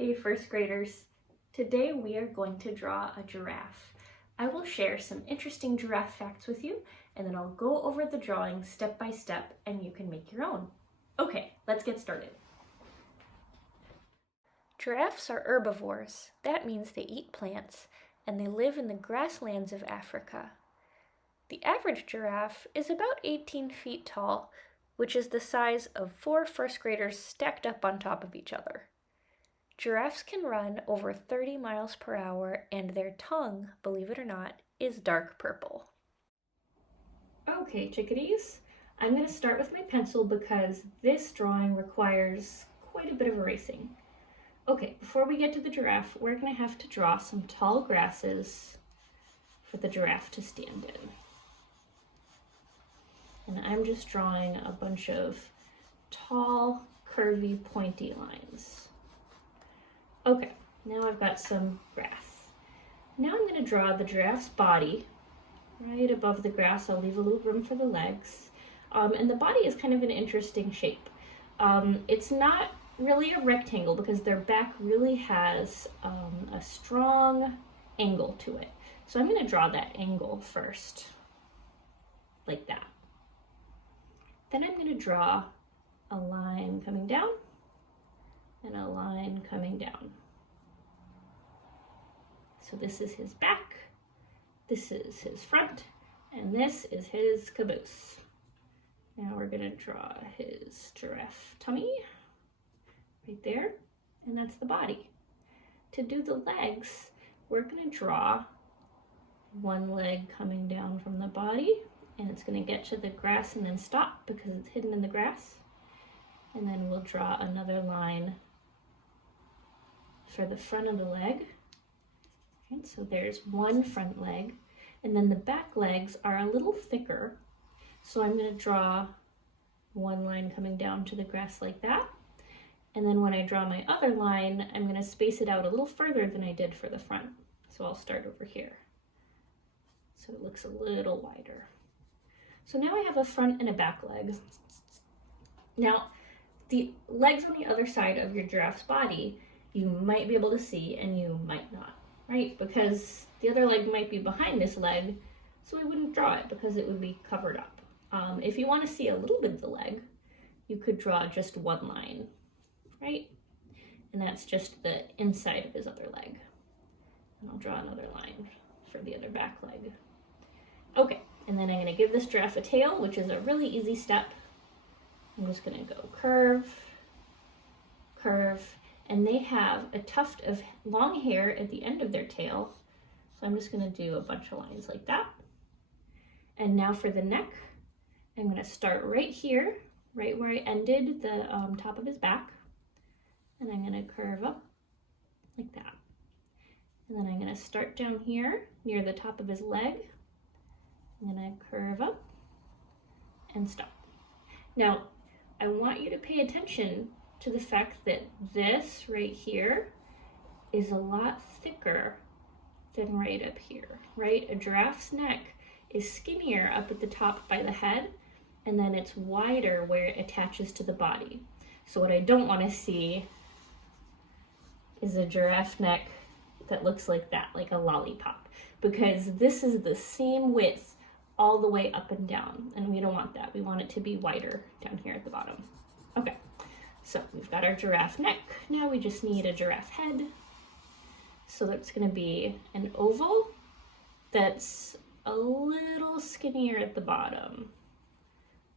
Hey first graders, today we are going to draw a giraffe. I will share some interesting giraffe facts with you and then I'll go over the drawing step by step and you can make your own. Okay, let's get started. Giraffes are herbivores. That means they eat plants and they live in the grasslands of Africa. The average giraffe is about 18 feet tall, which is the size of 4 first graders stacked up on top of each other. Giraffes can run over 30 miles per hour and their tongue, believe it or not, is dark purple. Okay, chickadees, I'm going to start with my pencil because this drawing requires quite a bit of erasing. Okay, before we get to the giraffe, we're going to have to draw some tall grasses for the giraffe to stand in. And I'm just drawing a bunch of tall, curvy, pointy lines. Okay, now I've got some grass. Now I'm going to draw the giraffe's body right above the grass. I'll leave a little room for the legs. And the body is kind of an interesting shape. It's not really a rectangle because their back really has a strong angle to it. So I'm going to draw that angle first, like that. Then I'm going to draw a line coming down and a line coming down. So this is his back, this is his front, and this is his caboose. Now we're going to draw his giraffe tummy right there, and that's the body. To do the legs, we're going to draw one leg coming down from the body, and it's going to get to the grass and then stop because it's hidden in the grass. And then we'll draw another line for the front of the leg. Right, so there's one front leg, and then the back legs are a little thicker. So I'm going to draw one line coming down to the grass like that. And then when I draw my other line, I'm going to space it out a little further than I did for the front. So I'll start over here. So it looks a little wider. So now I have a front and a back leg. Now, the legs on the other side of your giraffe's body, you might be able to see and you might not, right? Because the other leg might be behind this leg, so we wouldn't draw it because it would be covered up. If you want to see a little bit of the leg, you could draw just one line, right? And that's just the inside of his other leg. And I'll draw another line for the other back leg. Okay, and then I'm going to give this giraffe a tail, which is a really easy step. I'm just going to go curve, curve, and they have a tuft of long hair at the end of their tail. So I'm just going to do a bunch of lines like that. And now for the neck, I'm going to start right here, right where I ended the top of his back. And I'm going to curve up like that. And then I'm going to start down here near the top of his leg. I'm going to curve up and stop. Now, I want you to pay attention to the fact that this right here is a lot thicker than right up here, right? A giraffe's neck is skinnier up at the top by the head, and then it's wider where it attaches to the body. So what I don't want to see is a giraffe neck that looks like that, like a lollipop, because this is the same width all the way up and down, and we don't want that. We want it to be wider down here at the bottom. Okay, so we've got our giraffe neck. Now we just need a giraffe head. So that's going to be an oval that's a little skinnier at the bottom.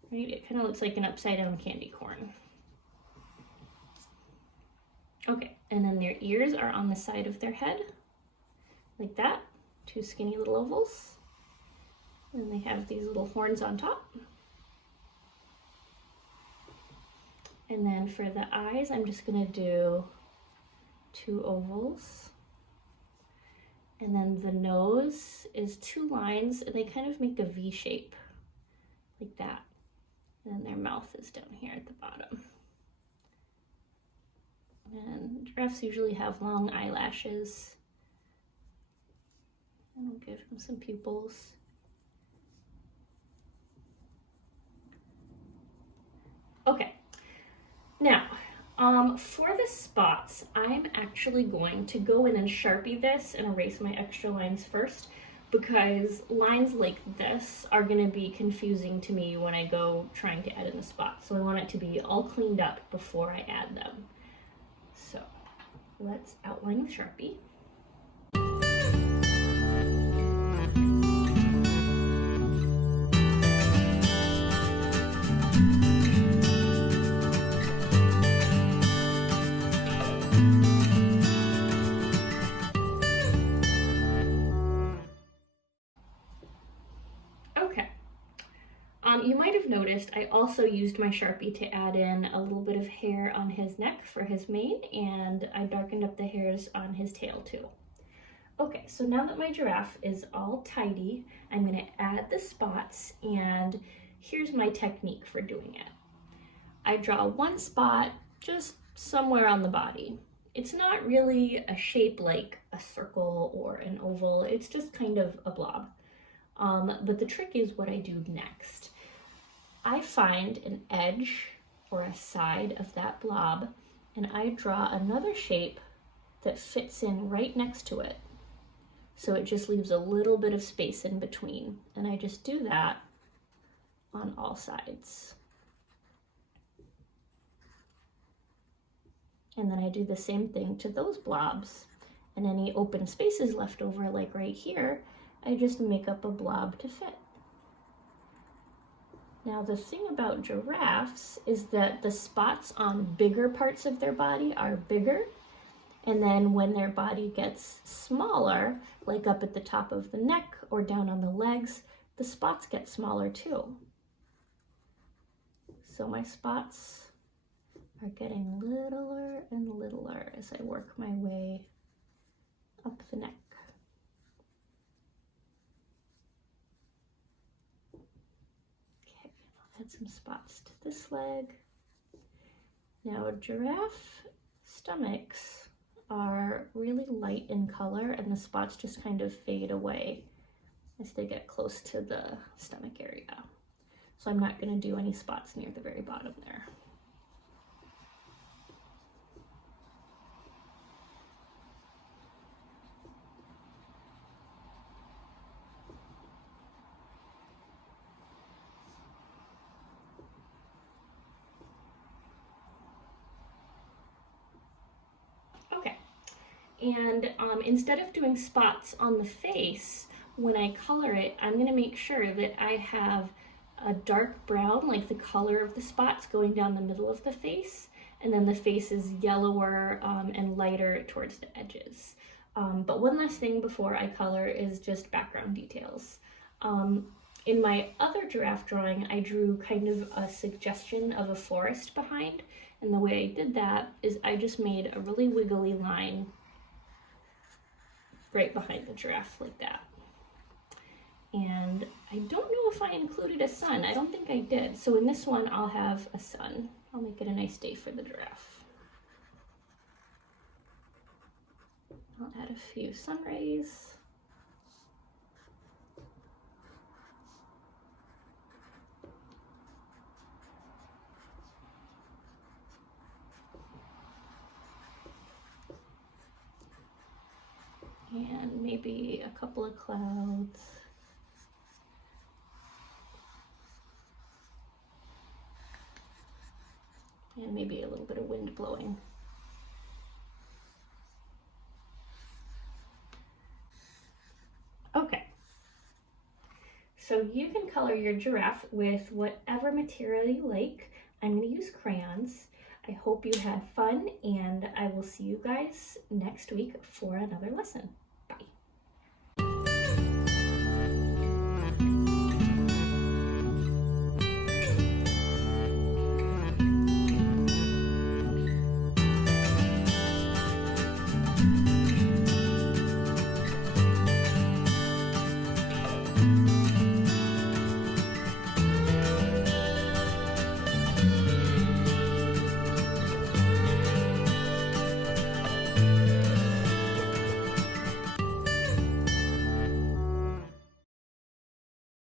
Right? It kind of looks like an upside down candy corn. Okay, and then their ears are on the side of their head, like that. 2 skinny little ovals. And they have these little horns on top. And then for the eyes, I'm just going to do 2 ovals. And then the nose is 2 lines, and they kind of make a V shape, like that. And then their mouth is down here at the bottom. And giraffes usually have long eyelashes. And I'll give them some pupils. Okay, now For the spots, I'm actually going to go in and Sharpie this and erase my extra lines first, because lines like this are going to be confusing to me when I go trying to add in the spots. So I want it to be all cleaned up before I add them. So let's outline with Sharpie. Okay. You might have noticed I also used my Sharpie to add in a little bit of hair on his neck for his mane, and I darkened up the hairs on his tail too. Okay, so now that my giraffe is all tidy, I'm going to add the spots, and here's my technique for doing it. I draw one spot just somewhere on the body. It's not really a shape like a circle or an oval, it's just kind of a blob. But the trick is what I do next. I find an edge or a side of that blob, and I draw another shape that fits in right next to it. So it just leaves a little bit of space in between. And I just do that on all sides. And then I do the same thing to those blobs. And any open spaces left over, like right here, I just make up a blob to fit. Now the thing about giraffes is that the spots on bigger parts of their body are bigger, and then when their body gets smaller, like up at the top of the neck or down on the legs, the spots get smaller too. So my spots are getting littler and littler as I work my way up the neck. Add some spots to this leg. Now giraffe stomachs are really light in color, and the spots just kind of fade away as they get close to the stomach area. So I'm not going to do any spots near the very bottom there. And instead of doing spots on the face, when I color it, I'm going to make sure that I have a dark brown, like the color of the spots, going down the middle of the face, and then the face is yellower and lighter towards the edges. But one last thing before I color is just background details. In my other giraffe drawing, I drew kind of a suggestion of a forest behind, and the way I did that is I just made a really wiggly line right behind the giraffe like that. And I don't know if I included a sun. I don't think I did. So in this one, I'll have a sun. I'll make it a nice day for the giraffe. I'll add a few sun rays. And maybe a couple of clouds. And maybe a little bit of wind blowing. Okay. So you can color your giraffe with whatever material you like. I'm going to use crayons. I hope you had fun, and I will see you guys next week for another lesson.